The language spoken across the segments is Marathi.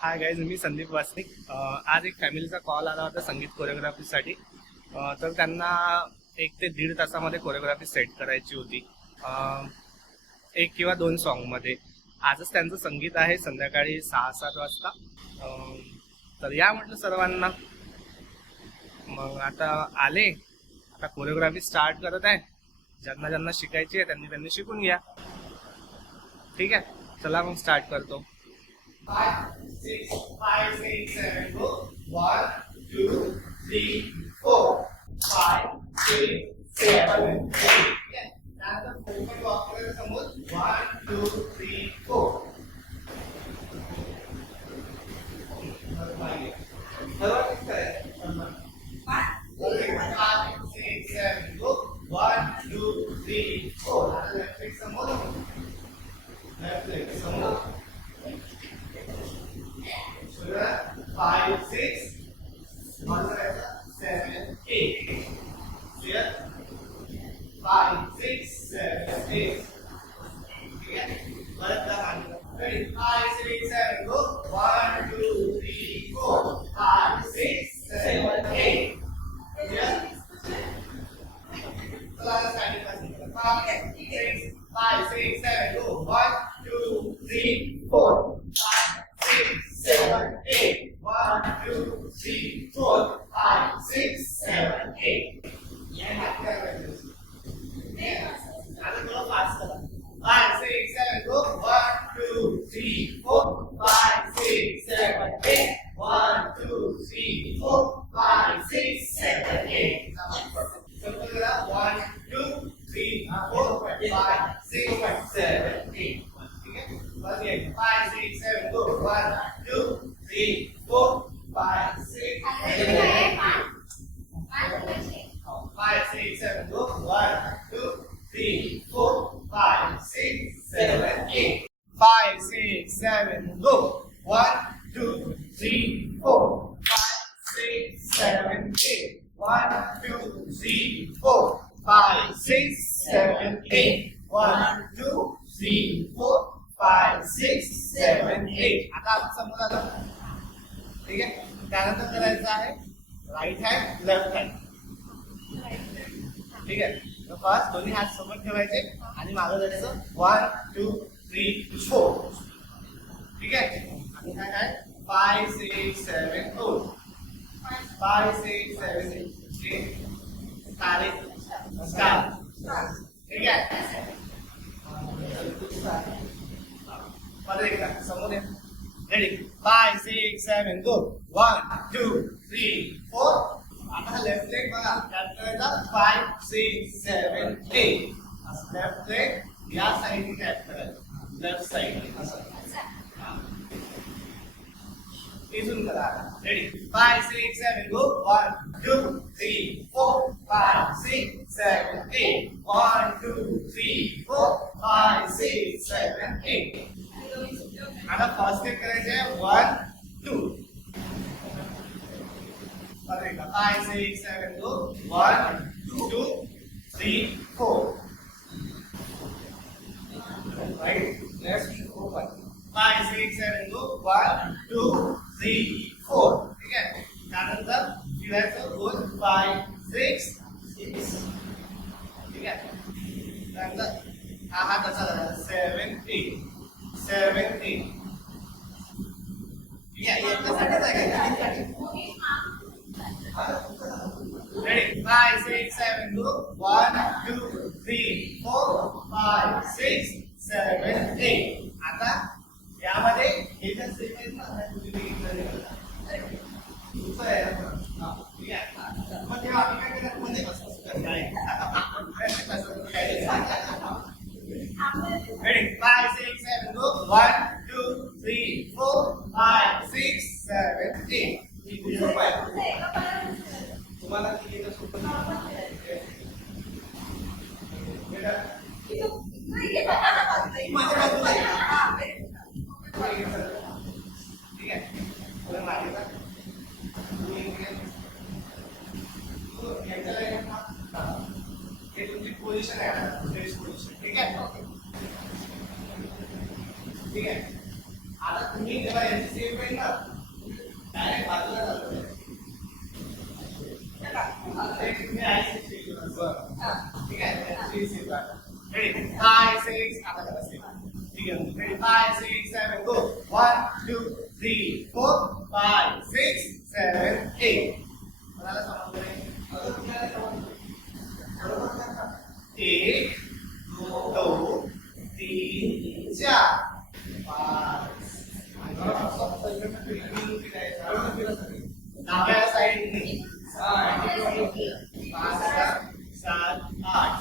हाय गाईज, मी संदीप वासनिक. आज एक फॅमिलीचा कॉल आला होता संगीत कोरिओग्राफीसाठी. तर त्यांना 1 ते 1.5 तासामध्ये कोरिओग्राफी सेट करायची होती, 1 किंवा 2 सॉन्गमध्ये. आजच त्यांचं संगीत आहे संध्याकाळी 6-7 वाजता. तर या म्हटलं सर्वांना. मग आता आले, आता कोरिओग्राफी स्टार्ट करत आहे. ज्यांना ज्यांना शिकायची आहे त्यांनी शिकून घ्या. ठीक आहे, चला मग स्टार्ट करतो. 5, 6, 5, 6, 7, go. 1, 2, 3, 4, 5, 6, 7, 8. त्यानंतर फोकट वॉक करायचं समोर. 1, 2, 3, 4. सर्वात करायचं. 5, 6, 7, go. 1, 2, 3, 4. आता लेफ्ट लेग समोर. लेफ्ट लेग समोर. 5, 6, 7, 8. Clear? 5, 6, 7, 8. ठीक आहे. परत ready? 5, 6, 7, go. 1, 2, 3, 4. 5, 6, 7, 8. Clear? चला स्टार्टिंग पासून. 5, 6, 7, go. 1, 2, 3, 4. 5, 6, 7, 8. 1, 2, 3, 4. 5, 6, 7, 8. आता थोडं फास्ट करा. 5, 6, 7, go. 1, 2, 3, 4. 5, 6, 7, 8. 1, 2, 3, 4. 5, 6, 7, 8. Simple करा. 1, 2, 3, 4, 5, 6, 7, 8. ठीक आहे. बस ये. 5, 6, 7, go. 1, 2, 3, 4, 5, 6, 7, 8. 5, 6, 7, go. 1, 2, 3, 4, 5, 6, 7, 8. 5, 6, 7, go. 1, 2, 3, 4, 5, 6, 7, 8. 1, 2, 3, 4, 5, 6, 7, 8. 1, 2, 3, 4, 5, 6, 7, 8. आता आपण समोर आलो. ठीक आहे. त्यानंतर करायचं आहे राईट हँड लेफ्ट हँड. ठीक आहे. तर फर्स्ट दोन्ही हात सोबत ठेवायचे आणि मागं जायचं. 1, 2, 3, 4. ठीक आहे. आणि काय 5, 6, 7, 8. 5, 6, 7, 8. स्टार्ट. ठीक आहे. परत एकदा समोर या. रेडी? 5, 6, 7, गो. 1, 2, 3, 4. आता लेफ्ट लेग बघा. त्यात करायचा 5, 6, 7, 8. लेफ्ट लेग या साईडने टॅप करायचं. लेफ्ट साईड असं. इथून करा. रेडी? 5, 6, 7, गो. 1, 2, 3, 4, 5, 6, 7, 8. 1, 2, 3, 4, 5, 6, 7, 8. आता फर्स्ट स्टेप करायचे आहे 1, 2. परत एकदा 5, 6, 7, go. 1, 2, 3, 4. Right left open. 5, 6, 7, go. 1, 2, 3, 4. ठीक आहे. त्यानंतर फिरायचं 4, 5, 6, 6. ठीक आहे. त्यानंतर हा हात असा झाला 7, 8. 7, 8. Ready? 5, 6, 7, go. 1, 2, 3, 4, 5, 6, 7, 8. आता यामध्ये हे जर सेकंड मग तेव्हा आम्ही काय करणार मध्ये असं Ready? 5, 6, 7, go. 1, 2, 3, 4, 5, 6, 7, 8. तुम्हाला किती येतं सोपं? माझ्या बाजूला ठीक आहे. आता तुम्ही जेव्हा यांची सेफ आहे ना डायरेक्ट बाजूला जातो. तुम्ही आयसी ठीक आहे. रेडी 5 6 आता करा सेफ. ठीक आहे. Ready 5 6 7 go 1 2 3 4 5 6 7 8. कोणाला समजलं नाही? अजून कुणाला समजलं? एक दो तीन चार डाव्या साईडने 5 7 8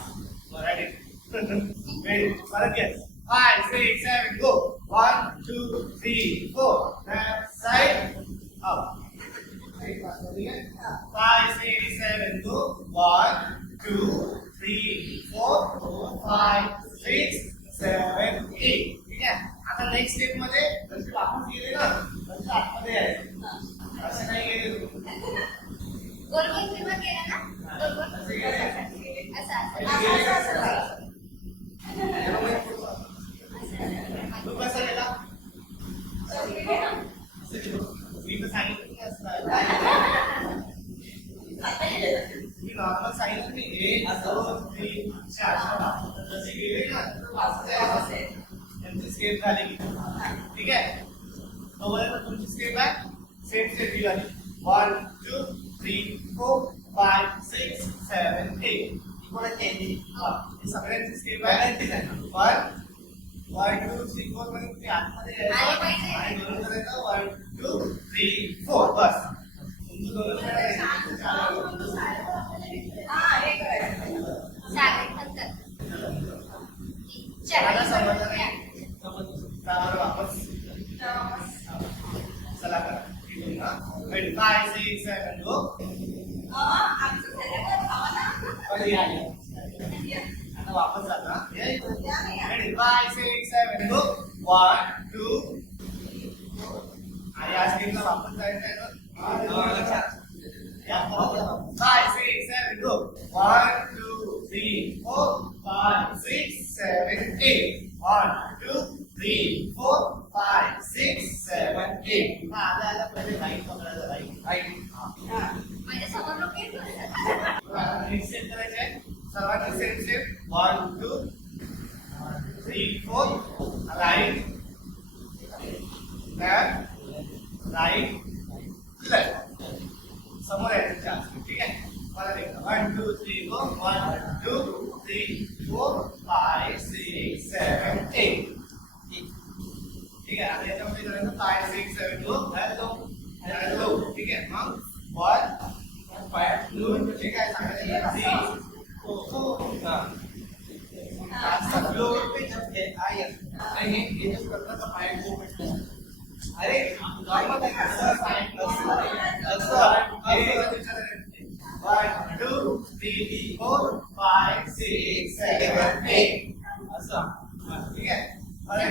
परत घ्या 5 6 7 go 1 2 3 4 left side up 5 6 7 go 1 2 3 4 5 6 7 8. ठीक आहे. आता नेक्स्ट स्टेप मध्ये जसे वापस गेले ना तसे आतमध्ये यायचं. असं नाही गेले गोल गोल फिरवत गेला ना गोल गोल तू कसा गेला मी तर सांगितलं की असं मी नॉर्मल सांगितलं मी 1 2 3 4 जसे गेले ना तर वाचता त्यांची स्केप झाली. ठीक आहे. तोपर्यंत तुमची स्केप आहे सेम स्टेप ही झाली 1 2 3 4 5 6 7 8. कोणा केली हे सगळ्यांची स्केप आहे. 1 1 2 3 4 मध्ये तुम्ही आतमध्ये यायचं आणि दोन करायचं 1 2 3 4 बस. तुमचं दोन वापस चला करा. 5 6 7 गो आता वापस जाता 5 6 7 गो 1 2 आणि आज गेमला वापस जायचं आहे ना 5 6 7 गो 1 2 3 4 5 6 7 8 1 2 3 4 5 6 7 8. आला पहिले राईट पकडायचं राईट माझ्या समोर लोक येत नेक्स्ट स्टेप करायचं आहे. सर्वांची same step 1 2 3 4 right left right left समोर यायचं चान्स. ठीक आहे. मला देखा 1 2 3 गो 1 2 3 4 5 6 7 8. ठीक आहे. आता याच्यामध्ये करायचं 5 6 7 गो हॅलो. ठीक आहे. मग 1 5 2 ठीक आहे सांगायचं 3 4 आता फ्लोर पे जब आए आणि हे जब करता था 5 2 अरे नॉर्मल आहे असं साइड असं 1 2 3 4 5 6 7 8 असं. ठीक आहे. अरे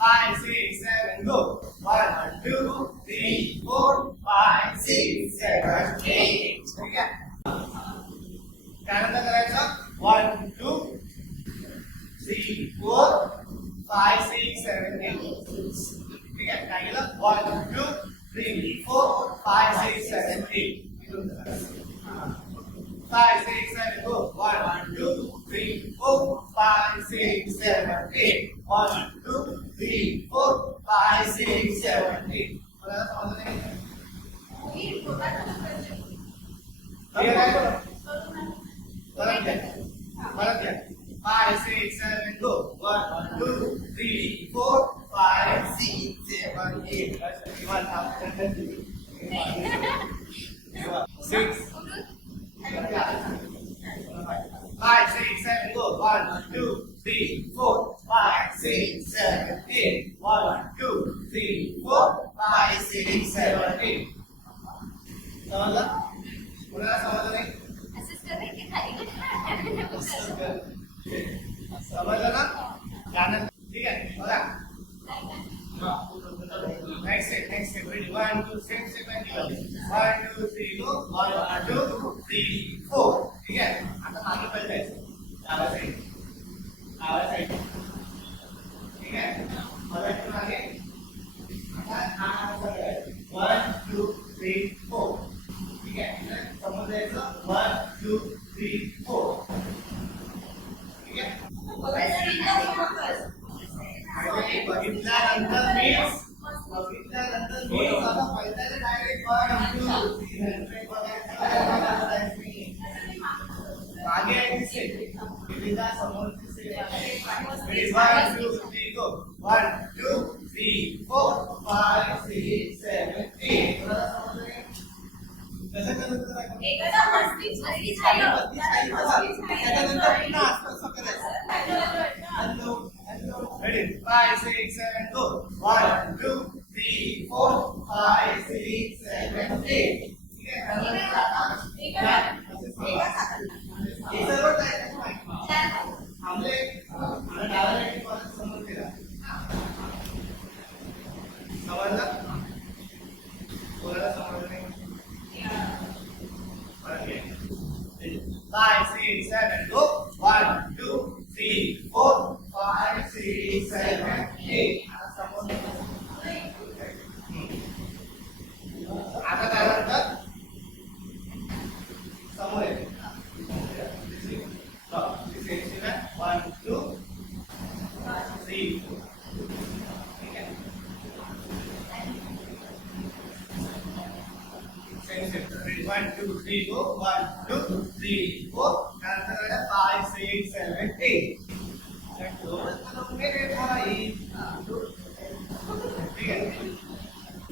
5 6 7 गो 1 2 3 4 5 6 7 8. ठीक आहे. त्यानंतर करायचं 1 2 3 4 5 6 7 8. ठीक आहे. काय केलं 1 2 3 4 5 6 7 8. 5 6 7 go 1 2 3 4 5 6 7 8. 1 2 3 4 5 6 7 8. मला समजलं नाही. परत घ्या 5 6 7 go 1 2 3 4 5 6 7 8. 6 5 6 7 go 1 2 3 4 5 6 7 8. 1 2 3 4 5 6 7 8. समजलं? कोणाला समजलं नाही? समजलं ना? गाणं ठीक आहे. बघा next step ready 1 2 same step आहे. 1 2 3 गो 1 2 3 4. ठीक आहे. आता मागे पहिले जायचं डाव्या साईड बघितल्यानंतर मी आता पहिल्याने डायरेक्ट मागे आहे दिसते विविधा समोर दिसते 1 2 3 गो 1 2 3 4 5 6 7 8 कसं करत एखादा मस्ती झाली त्याच्यानंतर पुन्हा असं करायचं हॅलो हॅलो रेडी 5 6 7 गो 1 2 3 4 5 6 7 8 ठीक आहे हे सर्व थांबले आणि डायरेक्ट समोर केला समजलं कोणाला समजलं नाही 5 6 7 go 1 2 3 4 5 6 7 8 आता काय म्हणतात समोर येते 1 2 3 ठीक आहे सेम 1 2 3 go 1 2 3 4 त्यानंतर 5 6 7 8 मेरे भाई ठीक आहे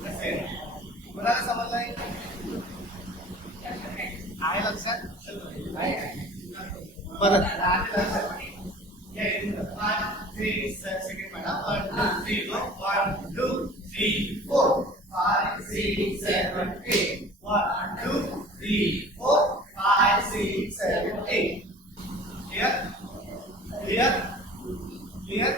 असे कोणाला समजलंय आहे लक्षात परत लक्षात 5 3 सेकंड म्हणा 1 2 3 go 1 2 3 4 5 6 7 8 1 2 3 4 5 6 7 8 clear clear clear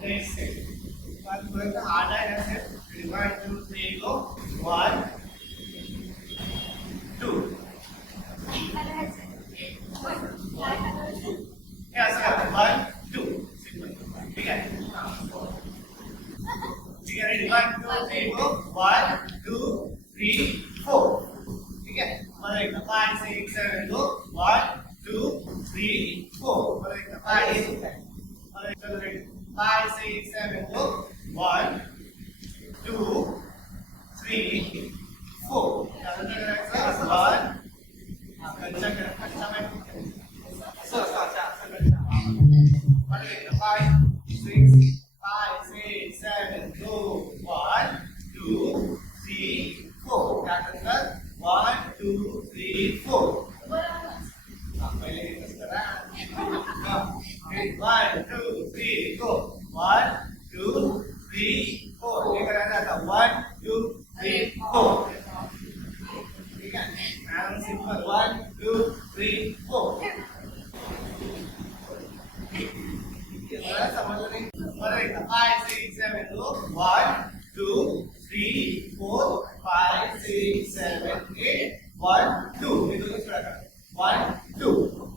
next step but going to hard and step 1 2 3 go 1 2 हे असं करतो 1 2 सिंपल ठीक आहे ठीक आहे रेडी 1 2 3 go 1 2 3 4 ठीक आहे मला एकदा 5 6 7 go 1 2 3 4 मला एकदा 5 मला एकदा रेडी 5 6 7 go 1 2 3 4 त्यानंतर करायचं असं 1 कच्चा माहिती असं मला एकदा 5 6 7 go 1 2 3 4 त्यानंतर 1 2 3 4 पहिले एकच करा 1 2 3 go 1 2 3 4 हे करायचं आता 1 2 3 4 ठीक आहे मॅडम सिंपल 1 2 3 4 मला समजलं नाही मला एकदा 5 6 7 go 1 2 3 4 5 6 7 8 1 2 हे दोन्ही सोडा करा 1 2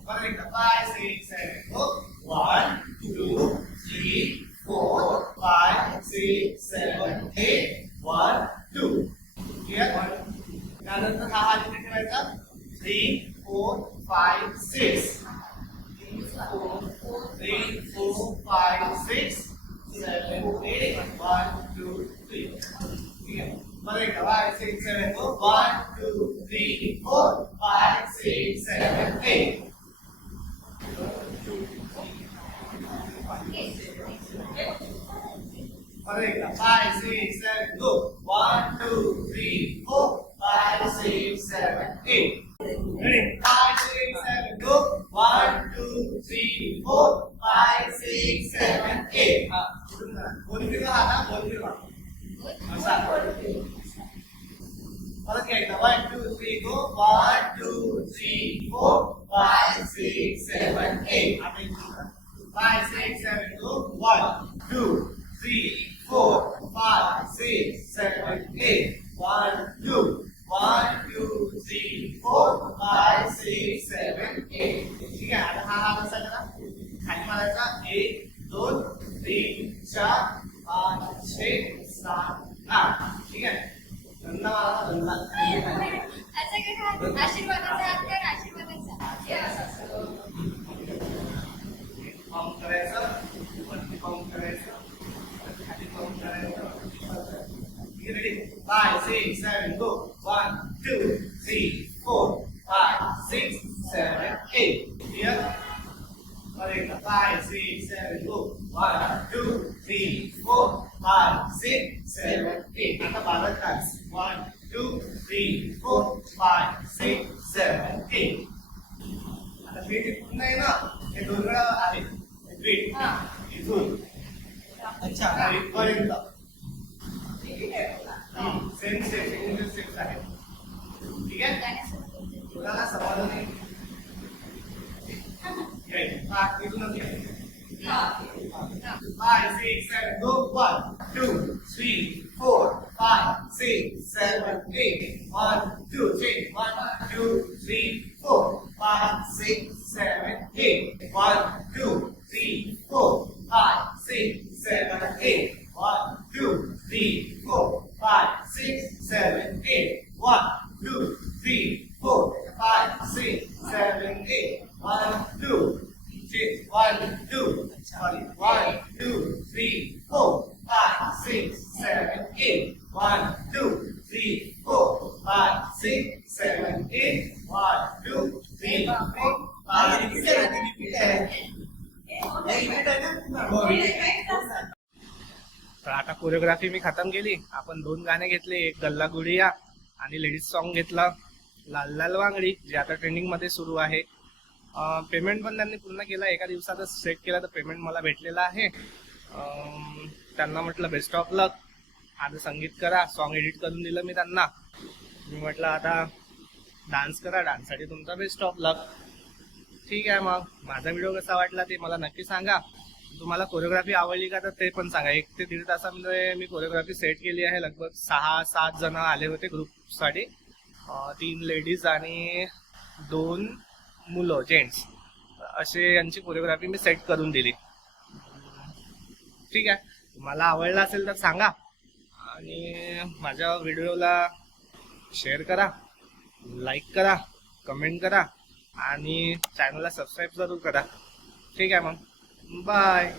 मला एकदा 5 6 7 go 1 2 3 4 5 6 7 8 1 2 क्लियर त्यानंतर हा इथे ठेवायचा 3 4 5 6 3 4 5 6 7 8 1 2 3 ठीक आहे मला एकदा 5 6 7 go 1 2 3 4 5 6 7 8 मला एकदा 5 6 7 go 1 2 3 4 5 6 7 8 ready 5 6 7 go 1 2 3 4 5 6 7 8 हा बोल फिरवा आता बोल फिरवा असा परत एकदा 1 2 3 go 1 2 3 4 5 6 7 8 आता 5 6 7 go 1 2 3 4 5 6 7 8 1 2 1 2 3 4 5 6 7 8 ठीक आहे आता हा कसा करा खाली मारायचा 1 2 3 4 5 6 7 8 ठीक आहे. धंदा मला धंदा असं काय हात? आशीर्वादाचा हात कर, आशीर्वादाचा. हे असं. काउंट करायचं, वरती काउंट करायचं, खाली काउंट करायचं. Ready 5 6 7 go 1 2 3 4 5 6 7 8 clear. Correct 5 6 7 go 1 2 3 4 5 6 7 8. आता 12 तास 1 2 3 4 5 6 7 8. आता बीट इथून नाही ना, हे दोन वेळा आहे बीट हा. इथून. अच्छा इथपर्यंत सेम स्टेप्स आहे. ठीक आहे. गाण्यासोबत. तुला का समाधान आहे? इथूनच घ्या. हा. 5 6 7 go 1 2 3 4 5 6 7 8 1 2 3 1 2 3 4 5 6 7 8 1 2 3 4 5 6 7 8 1 2 3 4 5 6 7 8 1 2 3 4 5 6 7 8 1 2 1 2 sorry 1 2 3 4 5 6 7 8 1 2 3 4 5 6 7 8 1 2 3 4 5 तर आता कोरिओग्राफी मी खतम केली. आपण 2 गाणे घेतले, एक गल्ला गुडिया आणि लेडीज सॉन्ग घेतला लाल लाल वांगडी, जे आता ट्रेंडिंग मध्ये सुरू आहे. पेमेंट पण त्यांनी पूर्ण केला, एका दिवसातच सेट केला, तर पेमेंट मला भेटलेला आहे. त्यांना म्हटलं बेस्ट ऑफ लक, आता संगीत करा. सॉन्ग एडिट करून दिलं मी त्यांना. मी म्हटलं आता डान्स करा, डान्ससाठी तुमचा बेस्ट ऑफ लक. ठीक आहे. मग माझा व्हिडिओ कसा वाटला ते मला नक्की सांगा. तुम्हाला कोरिओग्राफी आवडली का तर ते पण सांगा. 1 ते 1.5 तासामध्ये मी कोरिओग्राफी सेट केली आहे. लगभग 6-7 जण आले होते ग्रुपसाठी, 3 लेडीज आणि 2 मुलं जेंट्स, असे यांची कोरिओग्राफी मी सेट करून दिली. ठीक आहे. मला आवडला असेल तर सांगा आणि माझ्या व्हिडिओला शेअर करा, लाईक करा, कमेंट करा आणि चॅनलला सबस्क्राईब जरूर करा. ठीक आहे. मग बाय.